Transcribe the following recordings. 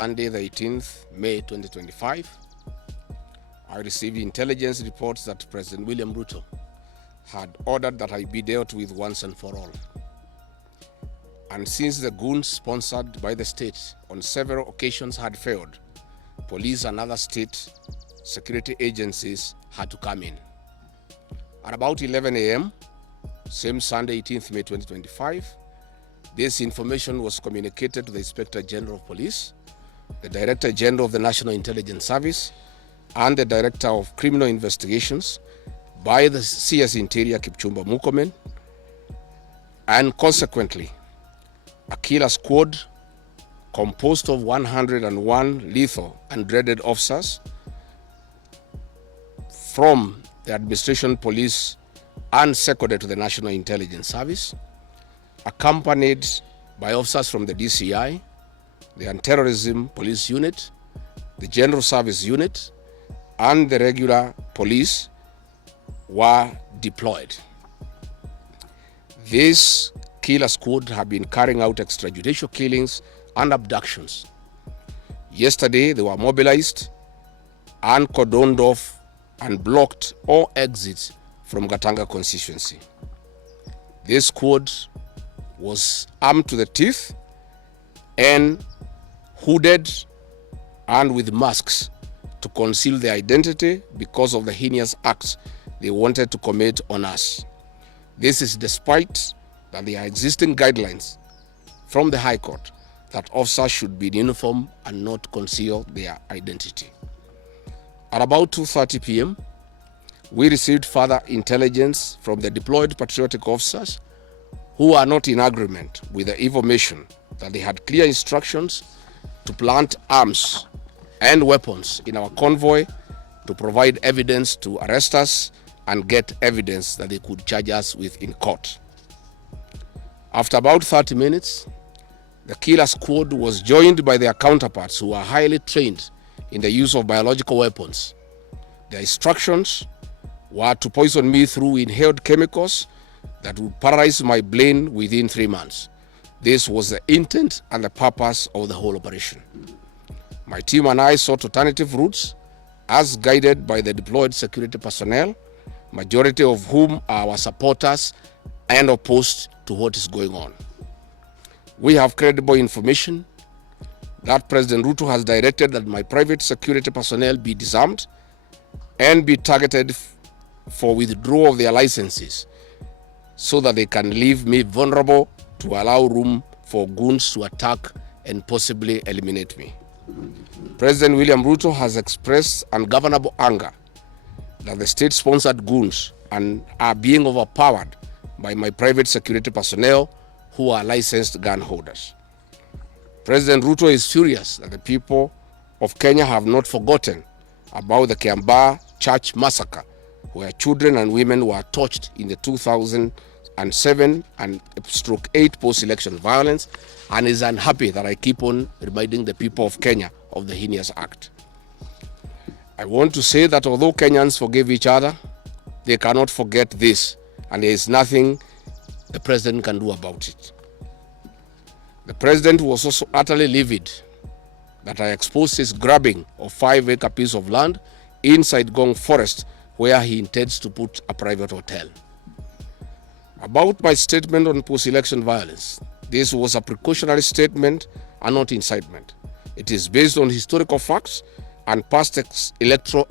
Sunday, the 18th May 2025, I received intelligence reports that President William Ruto had ordered that I be dealt with once and for all. And since the goons sponsored by the state on several occasions had failed, police and other state security agencies had to come in. At about 11 a.m., same Sunday, 18th May 2025, this information was communicated to the Inspector General of Police, the Director General of the National Intelligence Service, and the Director of Criminal Investigations by the CS Interior Kipchumba Murkomen, and consequently, a killer squad composed of 101 lethal and dreaded officers from the Administration Police and seconded to the National Intelligence Service, accompanied by officers from the DCI, the Anti-Terrorism Police Unit, the General Service Unit, and the regular police were deployed. This killer squad have been carrying out extrajudicial killings and abductions. Yesterday, they were mobilized and cordoned off and blocked all exits from Gatanga constituency. This squad was armed to the teeth and hooded and with masks to conceal their identity because of the heinous acts they wanted to commit on us. This is despite that there are existing guidelines from the High Court that officers should be in uniform and not conceal their identity. At about 2:30 p.m., we received further intelligence from the deployed patriotic officers who are not in agreement with the information that they had clear instructions to plant arms and weapons in our convoy to provide evidence to arrest us and get evidence that they could charge us with in court. After about 30 minutes, the killer squad was joined by their counterparts who are highly trained in the use of biological weapons. Their instructions were to poison me through inhaled chemicals that would paralyze my brain within 3 months. This was the intent and the purpose of the whole operation. My team and I sought alternative routes as guided by the deployed security personnel, majority of whom are our supporters and opposed to what is going on. We have credible information that President Ruto has directed that my private security personnel be disarmed and be targeted for withdrawal of their licenses so that they can leave me vulnerable to allow room for goons to attack and possibly eliminate me. President William Ruto has expressed ungovernable anger that the state-sponsored goons are being overpowered by my private security personnel who are licensed gun holders. President Ruto is furious that the people of Kenya have not forgotten about the Kiambaa church massacre, where children and women were tortured in the 2007 and /8 post-election violence, and is unhappy that I keep on reminding the people of Kenya of the heinous act. I want to say that although Kenyans forgive each other, they cannot forget this, and there is nothing the president can do about it. The president was also utterly livid that I exposed his grabbing of 5-acre piece of land inside Gong Forest, where he intends to put a private hotel. About my statement on post-election violence, this was a precautionary statement and not incitement. It is based on historical facts and past electoral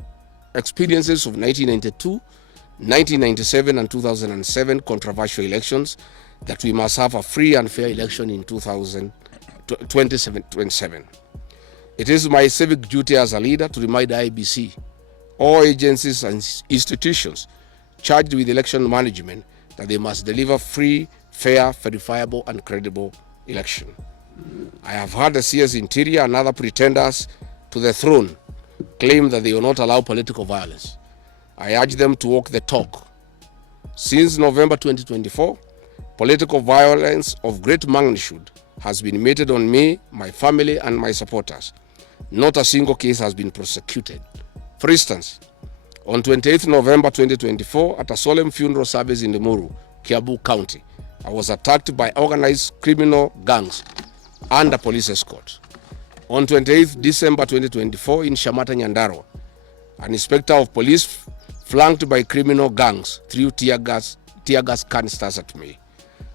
experiences of 1992, 1997 and 2007 controversial elections, that we must have a free and fair election in 2027. It is my civic duty as a leader to remind IEBC, all agencies and institutions charged with election management, that they must deliver free, fair, verifiable and credible election. I have heard the CS Interior and other pretenders to the throne claim that they will not allow political violence. I urge them to walk the talk. Since November 2024, political violence of great magnitude has been meted on me, my family and my supporters. Not a single case has been prosecuted. For instance, on 28th November 2024, at a solemn funeral service in Limuru, Kiambu County, I was attacked by organized criminal gangs and a police escort. On 28th December 2024 in Shamata, Nyandarua, an inspector of police flanked by criminal gangs threw tear gas canisters at me.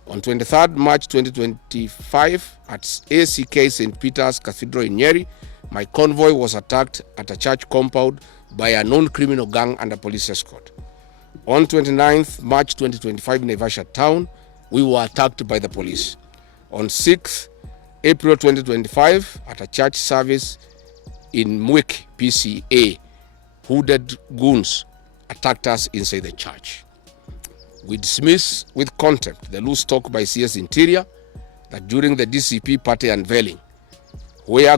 On 23rd March 2025 at ACK St. Peter's Cathedral in Nyeri, my convoy was attacked at a church compound by a known criminal gang under police escort. On 29th March 2025 in Naivasha town, we were attacked by the police. On 6th April 2025 at a church service in Mwik, PCA, hooded goons attacked us inside the church. We dismiss with contempt the loose talk by CS Interior that during the DCP party unveiling, where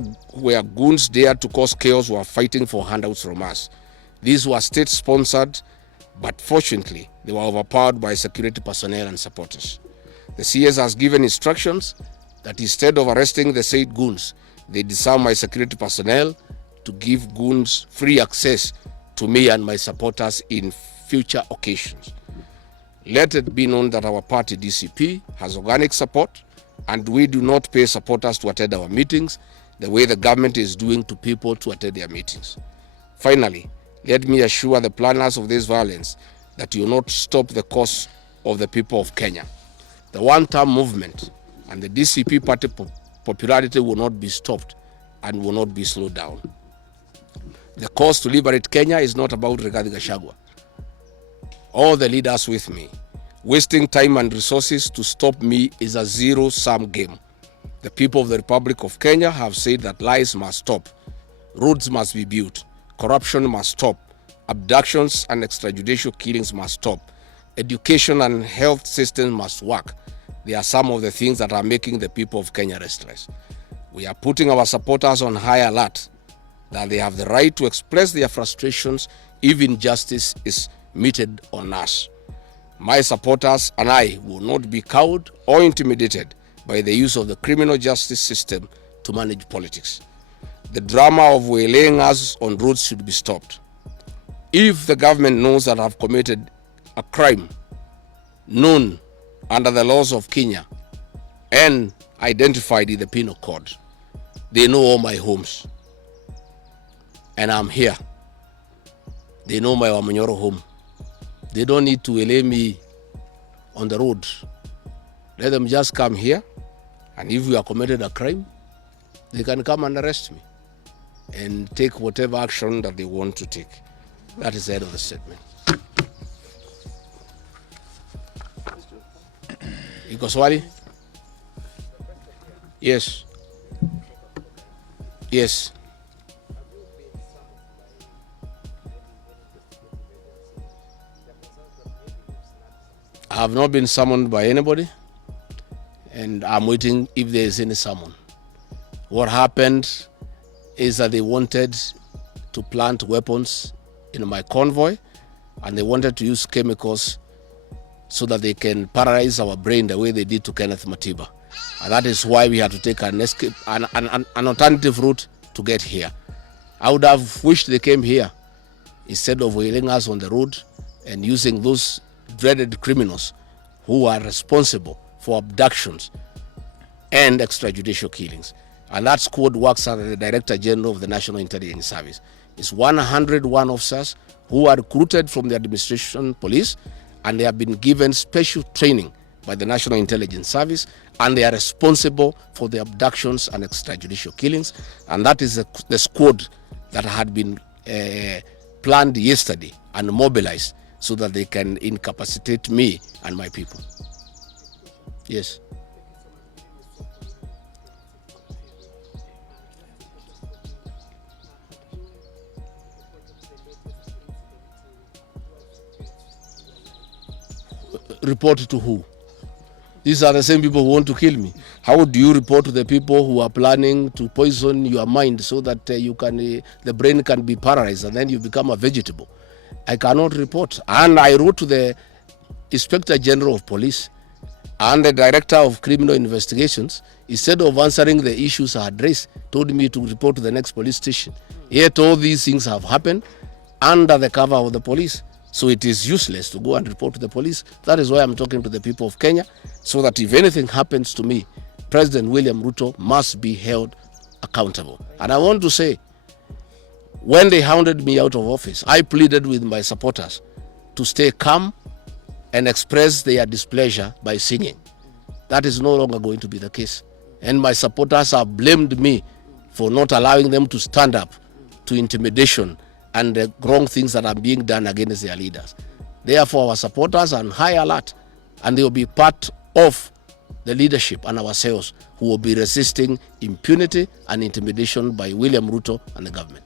goons dared to cause chaos were fighting for handouts from us. These were state-sponsored, but fortunately, they were overpowered by security personnel and supporters. The CS has given instructions that instead of arresting the said goons, they disarm my security personnel to give goons free access to me and my supporters in future occasions. Let it be known that our party DCP has organic support and we do not pay supporters to attend our meetings the way the government is doing to people to attend their meetings. Finally, let me assure the planners of this violence that you will not stop the cause of the people of Kenya. The one-term movement and the DCP party popularity will not be stopped and will not be slowed down. The cause to liberate Kenya is not about Rigathi Gachagua. All the leaders with me. Wasting time and resources to stop me is a zero-sum game. The people of the Republic of Kenya have said that lies must stop, roads must be built, corruption must stop, abductions and extrajudicial killings must stop, education and health systems must work. They are some of the things that are making the people of Kenya restless. We are putting our supporters on high alert that they have the right to express their frustrations if injustice is meted on us. My supporters and I will not be cowed or intimidated by the use of the criminal justice system to manage politics. The drama of waylaying us on roads should be stopped. If the government knows that I have committed a crime known under the laws of Kenya and identified in the penal code, they know all my homes. And I'm here. They know my Wamanyoro home. They don't need to waylay me on the road. Let them just come here, and if we have committed a crime, they can come and arrest me and take whatever action that they want to take. That is the end of the statement. Iko swali? Yes. Yes. I have not been summoned by anybody, and I'm waiting if there is any summon. What happened is that they wanted to plant weapons in my convoy, and they wanted to use chemicals so that they can paralyze our brain the way they did to Kenneth Matiba. And that is why we had to take an alternative route to get here. I would have wished they came here instead of wailing us on the road and using those dreaded criminals who are responsible for abductions and extrajudicial killings. And that squad works under the Director General of the National Intelligence Service. It's 101 officers who are recruited from the administration police, and they have been given special training by the National Intelligence Service, and they are responsible for the abductions and extrajudicial killings. And that is the squad that had been planned yesterday and mobilized so that they can incapacitate me and my people. Yes. Report to who? These are the same people who want to kill me. How do you report to the people who are planning to poison your mind so that the brain can be paralyzed and then you become a vegetable? I cannot report. And I wrote to the Inspector General of Police and the Director of Criminal Investigations. Instead of answering the issues I had raised, told me to report to the next police station. Yet all these things have happened under the cover of the police. So it is useless to go and report to the police. That is why I'm talking to the people of Kenya, so that if anything happens to me, President William Ruto must be held accountable. And I want to say, when they hounded me out of office, I pleaded with my supporters to stay calm and express their displeasure by singing. That is no longer going to be the case. And my supporters have blamed me for not allowing them to stand up to intimidation and the wrong things that are being done against their leaders. Therefore, our supporters are on high alert, and they will be part of the leadership and ourselves who will be resisting impunity and intimidation by William Ruto and the government.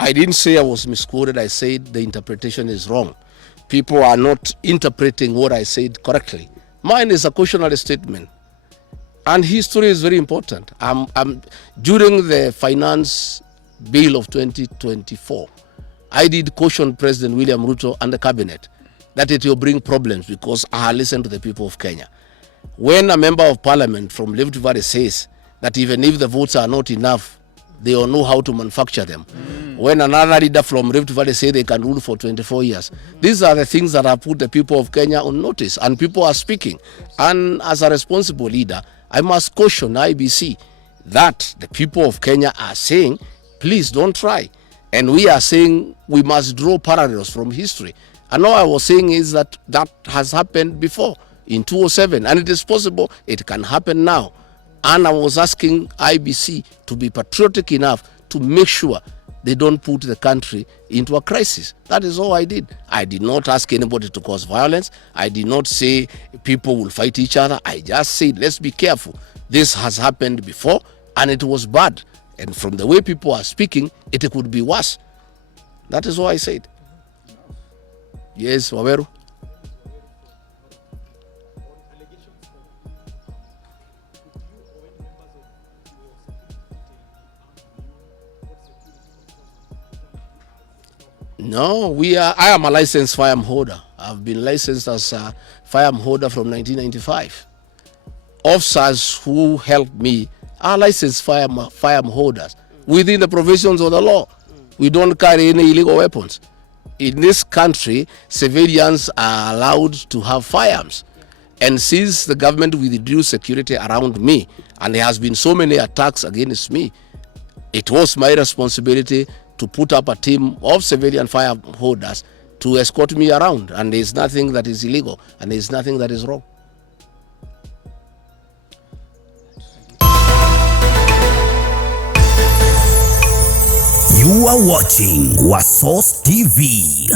I didn't say I was misquoted. I said the interpretation is wrong. People are not interpreting what I said correctly. Mine is a cautionary statement. And history is very important. During the finance bill of 2024, I did caution President William Ruto and the cabinet that it will bring problems because I listened to the people of Kenya. When a member of parliament from Rift Valley says that even if the votes are not enough, they all know how to manufacture them. When another leader from Rift Valley say they can rule for 24 years. These are the things that have put the people of Kenya on notice, and people are speaking. And as a responsible leader, I must caution IBC that the people of Kenya are saying, please don't try. And we are saying we must draw parallels from history. And all I was saying is that that has happened before in 2007, and it is possible it can happen now. And I was asking IBC to be patriotic enough to make sure they don't put the country into a crisis. That is all I did. I did not ask anybody to cause violence. I did not say people will fight each other. I just said, let's be careful. This has happened before, and it was bad. And from the way people are speaking, it could be worse. That is all I said. Yes, Waweru. No, I am a licensed firearm holder. I've been licensed as a firearm holder from 1995. Officers who helped me are licensed firearm holders within the provisions of the law. We don't carry any illegal weapons. In this country, civilians are allowed to have firearms. And since the government withdrew security around me, and there has been so many attacks against me, it was my responsibility to put up a team of civilian firearm holders to escort me around. And there's nothing that is illegal, and there's nothing that is wrong. You are watching Wasos TV.